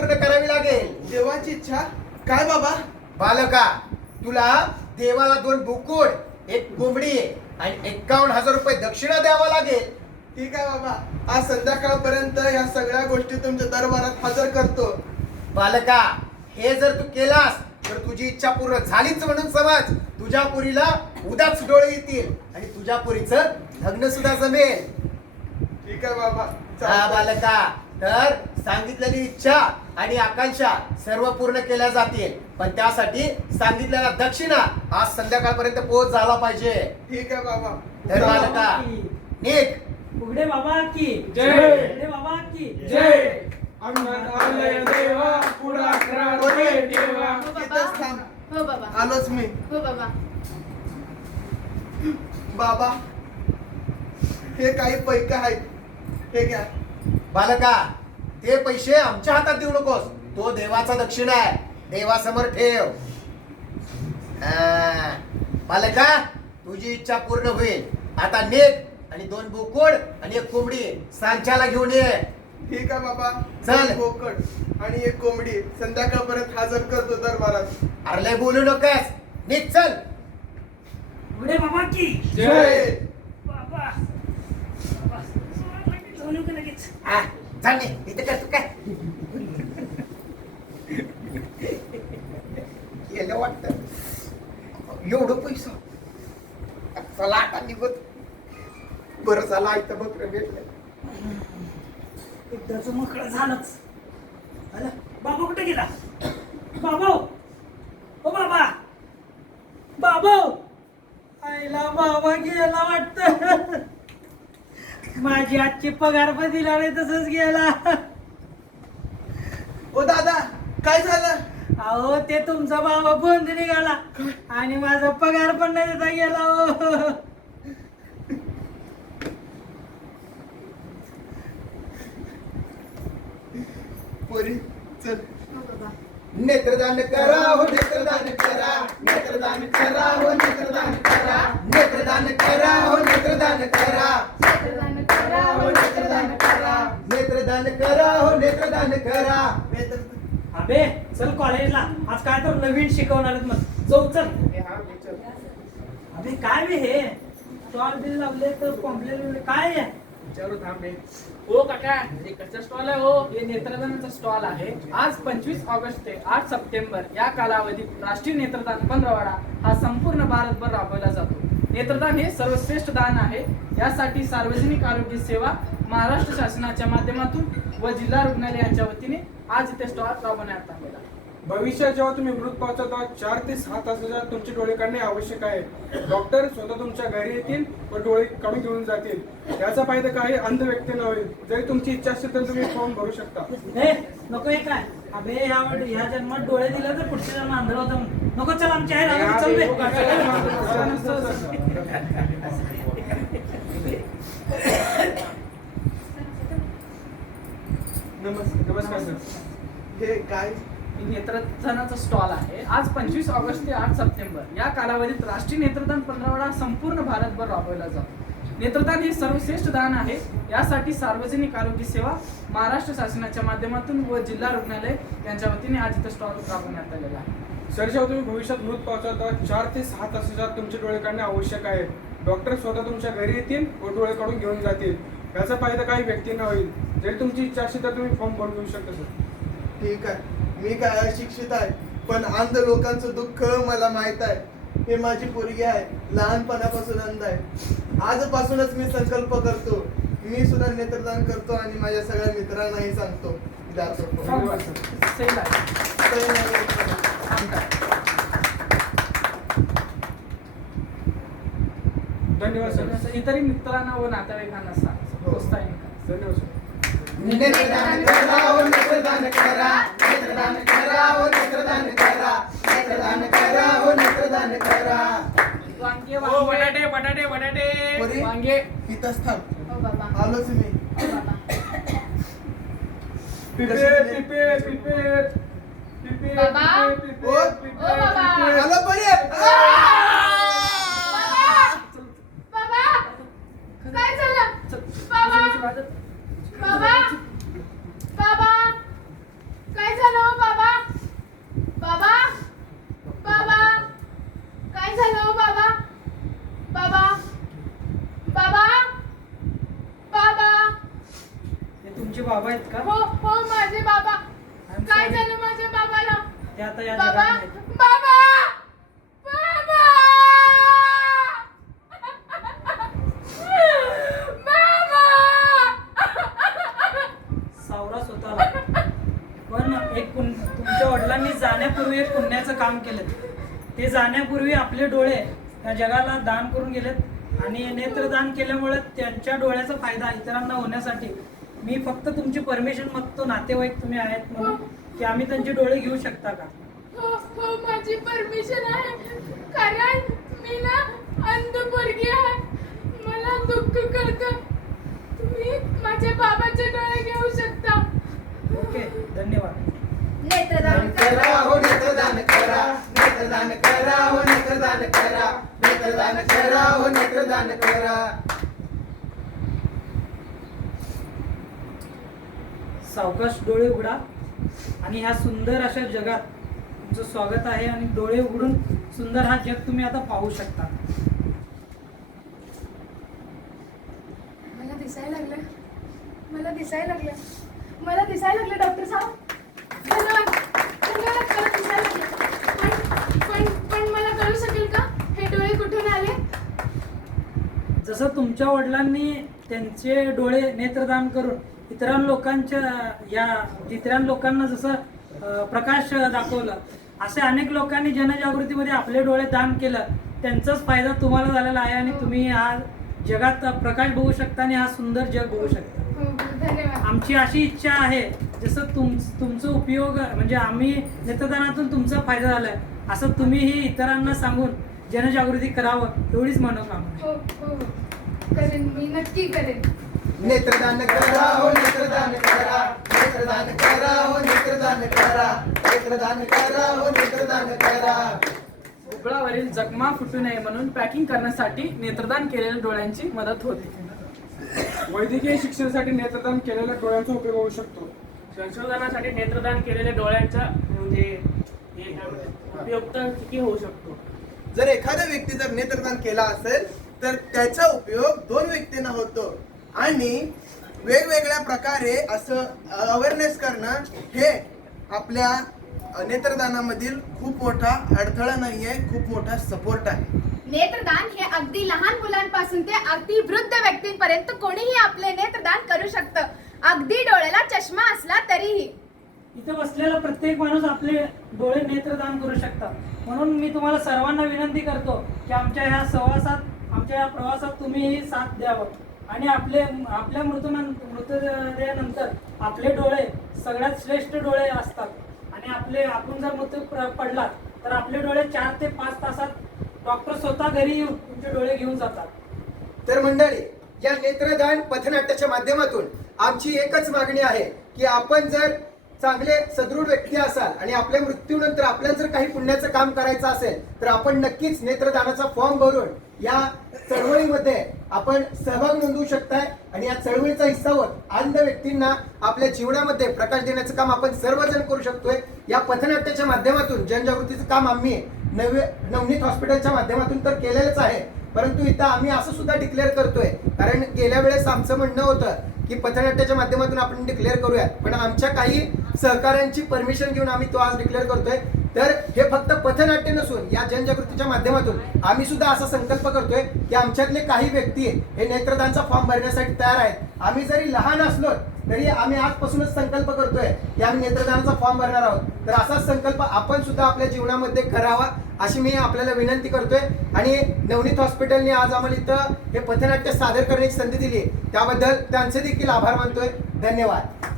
पूर्ण करावी लागेल. देवाची इच्छा? काय बाबा? बालका तुला देवाला दोन बुकुड एक कोंबडी आणि एक्कावन्न हजार रुपये दक्षिणा द्यावा लागेल. ठीक आहे बाबा. आज संध्याकाळपर्यंत या सगळ्या गोष्टी तुमच्या दरबारात हजर करतो. बालका हे जर तू केलास तर तुझी इच्छा पूर्ण झालीच म्हणून समज. तुझ्या पुरीला उद्याच डोळे येतील आणि तुझ्या पुरीचं लग्न सुद्धा जमेल. ठीक आहे बाबा. हा चालतंय. बालका. तर सांगितलेली इच्छा आणि आकांक्षा सर्व पूर्ण केल्या जातील. पण त्यासाठी सांगितलेला दक्षिणा आज संध्याकाळपर्यंत पोहोच झाला पाहिजे. ठीक आहे बाबा. तर बालका उघडे बाबा की. जय. उघडे बाबा की. जय. देवा देवा. हो बाबा. इथंच थांब. हो बाबा. आलोच मी. हो बाबा. बाबा हे काही पैक आहेत. हे घ्या. बालका ते पैसे आमच्या हातात देऊ नकोस. तो देवाचा दक्षिणा आहे. देवासमोर ठेव. हा. बालका तुझी इच्छा पूर्ण होईल. आता निघ आणि दोन बोकोड आणि एक कोंबडी सांच्याला घेऊन ये. ठीक आहे बाबा. चल. एक बोकड आणि एक कोंबडी. संध्याकाळपर्यंत हजर करतो दरबारात. अरले बोलू नकोस. निघ चल. बाबा की. जय बाबा बाबा. जाऊ नका लगेच? हा, चल निघ. इथे कर तू काय? गेलं वाटत. एवढं पैसा. चला आता निघत बरं झाला इथं बकर भेटलं. एकदाच मोकळं झालंच. आलं? बाबा कुठे गेला? बाबा! हो बाबा! बाबा! आईला बाबा गेला वाटत. माझी आजची पगार पण दिला नाही तसंच गेला. ओ दादा काय झालं? अहो ते तुमचा बाबा बंद निघाला आणि माझा पगार पण नाही देता गेला हो. पोरी चल. हो नेत्रदान करा हो नेत्रदान करा नेत्रदान करा हो नेत्रदान करा. नेत्रदान करा हो नेत्रदान करा. हो करा. अबे चल कॉलेजला. आज काय तर नवीन शिकवणार मग. जाऊ चल. अबे काय बे हे? स्टॉल बिल लावले तर कॉम्प्लेन काय आहे? विचारू थांबे हो काका. हे कसं स्टॉल आहे हो. हे नेत्रदानाचा स्टॉल आहे. आज पंचवीस ऑगस्ट ते आठ सप्टेंबर या कालावधीत राष्ट्रीय नेत्रदान पंधरवाडा हा संपूर्ण भारतभर राबवला जातो. नेत्रदान हे सर्वश्रेष्ठ दान आहे. यासाठी सार्वजनिक आरोग्य सेवा महाराष्ट्र शासनाच्या माध्यमातून व जिल्हा रुग्णालयाच्या वतीने आज इथे स्टॉल राबवण्यात आलेला. भविष्यात जेव्हा तुम्ही मृत पावता तेव्हा चार ते सहा तासाच्या तुमचे डोळे काढणे आवश्यक आहे डॉक्टर स्वतः तुमच्या घरी येतील व डोळे काढून घेऊन जातील याचा फायदा काही अंध व्यक्तींना होईल जरी तुमची इच्छा असेल तर तुम्ही फॉर्म भरू शकता हे नको हे काय अबे ह्या ह्या जन्मात डोळे दिले तर पुढच्या जन्म आंधळ होता. नको चल आमच्या आहे रानात चल बे. हो काका, असं नसतं, असं. नमस्कार नमस्कार सर. हे काय? नेत्रदानाचा स्टॉल आहे. आज पंचवीस ऑगस्ट ते आठ सप्टेंबर. या कालावधीत राष्ट्रीय नेत्रदान पंधरवडा संपूर्ण भारतभर राबवला जातो. नेत्रदान हे सर्वश्रेष्ठ दान आहे. यासाठी सार्वजनिक आरोग्य सेवा महाराष्ट्र शासनाच्या माध्यमातून व जिल्हा रुग्णालय यांच्या वतीने आज इथं स्टॉल राबवण्यात आलेला आहे. सर जेव्हा तुम्ही भविष्यात मृत तेव्हा चार ते सहा तासाच्या तुमचे डोळे काढणे आवश्यक आहे. डॉक्टर स्वतः तुमच्या घरी येतील व डोळे काढून घेऊन जातील. याचा फायदा काही व्यक्तींना होईल. जरी तुमची इच्छा असेल तर तुम्ही फॉर्म भरून घेऊ शकता सर ठीक आहे. मी काय अशिक्षित आहे पण अंध लोकांचं दुःख मला माहीत आहे. हे माझी पोरगी आहे लहानपणापासून अंध आहे. आजपासूनच मी संकल्प करतो. मी सुद्धा नेत्रदान करतो आणि माझ्या सगळ्या मित्रांनाही सांगतो. धन्यवाद सर सेल आहे धन्यवाद सर इतरही मित्रांना व नातेवाईकांना सांग प्रोत्साहन करा. धन्यवाद सर नेत्रदान करा हो नेत्रदान करा नेत्रदान करा हो नेत्रदान करा नेत्रदान करा हो नेत्रदान करा वांगे हो, वांगे बटाटे बटाटे बटाटे. वांगे इथंच थांब हो आलोच मी हो बाबा. ओ, ओ बाबा. बाबा काय झालं बाबा बाबा आहेत का? हो हो माझे बाबा. I'm काय sorry. झालं माझ्या बाबाला? ते आता या बाबा जगात नाहीत. बाबा! बाबा! बाबा! सावरा स्वतःला. पण एक पुण्य तुमच्या वडिलांनी जाण्यापूर्वी एक पुण्याचं काम केलं. ते जाण्यापूर्वी आपले डोळे या जगाला दान करून गेलेत. आणि नेत्रदान केल्यामुळे त्यांच्या डोळ्याचा फायदा इतरांना होण्यासाठी मी फक्त तुमची परमिशन मागतो नातेवाईक तुम्ही आहेत म्हणून की आम्ही त्यांचे डोळे घेऊ शकता का? हो हो माझी परमिशन आहे. कारण मी ना अंध पोरगी आहे. मला दुःख कळतं तुम्ही माझ्या बाबाचे डोळे घेऊ शकता. ओके धन्यवाद. नेत्रदान करा. हो नेत्रदान करा नेत्रदान करा हो नेत्रदान करा नेत्रदान करा हो नेत्रदान करा. सावकाश डोळे उघडा. आणि ह्या सुंदर अशा जगात तुमचं स्वागत आहे आणि डोळे उघडून सुंदर हा जग तुम्ही आता पाहू शकता. मला दिसायला लागलं. मला दिसायला लागलं. मला दिसायला लागलं डॉक्टर साहेब. धन्यवाद. धन्यवाद मला दिसायला लागलं. पण पण पण मला कळू शकेल का? हे डोळे कुठून आले? जसं तुमच्या वडिलांनी त्यांचे डोळे नेत्रदान करून इतर लोकांच्या या इतर लोकांना जसं प्रकाश दाखवलं असे अनेक लोकांनी जनजागृतीमध्ये आपले डोळे दान केलं. त्यांचाच फायदा तुम्हाला झालेला आहे आणि तुम्ही हा जगात प्रकाश बघू शकता आणि हा सुंदर जग बघू शकता. हो हो आमची अशी इच्छा आहे जसं तुम तुमचा उपयोग म्हणजे आम्ही नेत्रदानातून तुमचा फायदा झालाय असं तुम्हीही इतरांना सांगून जनजागृती करावं एवढीच मनोकामना हो हो हो करेन मी नक्की करेन. नेत्रदान करा हो नेत्रदान करा. नेत्रदान करा हो नेत्रदान करा. नेत्रदान करा हो नेत्रदान करा. उपळावरील जखमा फुटू नये म्हणून पॅकिंग करण्यासाठी नेत्रदान केलेल्या डोळ्यांची मदत होते. वैद्यकीय शिक्षणासाठी नेत्रदान केलेल्या डोळ्यांचा उपयोग होऊ शकतो. संशोधनासाठी नेत्रदान केलेल्या डोळ्यांचा म्हणजे उपयुक्त किती होऊ शकतो? जर एखादा व्यक्ती जर नेत्रदान केला असेल तर त्याचा उपयोग दोन व्यक्तींना होतो. आणि वेगवेगळ्या प्रकारे असं अवेअरनेस करणं हे आपल्या नेत्रदानामधील खूप मोठा अडथळा नाही आहे खूप मोठा सपोर्ट आहे. नेत्रदान हे अगदी लहान मुलांपासून ते अगदी वृद्ध व्यक्तींपर्यंत कोणीही आपले नेत्रदान करू शकतं. अगदी डोळ्याला चष्मा असला तरीही. इथे बसलेला प्रत्येक माणूस आपले डोळे नेत्रदान करू शकतात म्हणून मी तुम्हाला सर्वांना विनंती करतो की आमच्या ह्या सहवासात आमच्या या प्रवासात तुम्ही साथ द्यावं. आणि आपले आपल्या मृतमान मृतदेहानंतर आपले डोळे सगळ्यात श्रेष्ठ डोळे असतात. आणि आपले आपण जर मृत्यू पडला तर आपले डोळे चार ते पाच तासात डॉक्टर स्वतः घरी येऊन तुमचे डोळे घेऊन जातात. तर मंडळी या नेत्रदान पथनाट्याच्या माध्यमातून आमची एकच मागणी आहे की आपण जर चांगले सदृढ व्यक्ती असाल आणि आपल्या मृत्यूनंतर आपल्याला जर काही पुण्याचं काम करायचं असेल तर आपण नक्कीच नेत्रदानाचा फॉर्म भरून या चळवळीमध्ये आपण सहभाग नोंदवू शकताय आणि या चळवळीचा हिस्सा होत अंध व्यक्तींना आपल्या जीवनामध्ये प्रकाश देण्याचं काम आपण सर्वजण करू शकतोय. या पथनाट्याच्या माध्यमातून जनजागृतीचं काम आम्ही नवे नवनीत हॉस्पिटलच्या माध्यमातून तर केलेलंच आहे. परंतु इथं आम्ही असं सुद्धा डिक्लेअर करतोय. कारण गेल्या वेळेस आमचं म्हणणं होतं की पथनाट्याच्या माध्यमातून आपण डिक्लेअर करूयात. पण आमच्या काही सहकाऱ्यांची परमिशन घेऊन आम्ही तो आज डिक्लेअर करतोय. तर हे फक्त पथनाट्य नसून या जनजागृतीच्या माध्यमातून आम्ही सुद्धा असा संकल्प करतोय की आमच्यातले काही व्यक्ती हे नेत्रदानचा फॉर्म भरण्यासाठी तयार आहेत. आम्ही जरी लहान असलो तरी आम्ही आजपासूनच संकल्प करतोय की आम्ही नेत्रदानाचा फॉर्म भरणार आहोत. तर असाच संकल्प आपण सुद्धा आपल्या जीवनामध्ये करावा अशी मी आपल्याला विनंती करतोय. आणि नवनीत हॉस्पिटलने आज आम्हाला इथं हे पथनाट्य सादर करण्याची संधी दिली त्याबद्दल त्यांचे देखील आभार मानतोय. धन्यवाद.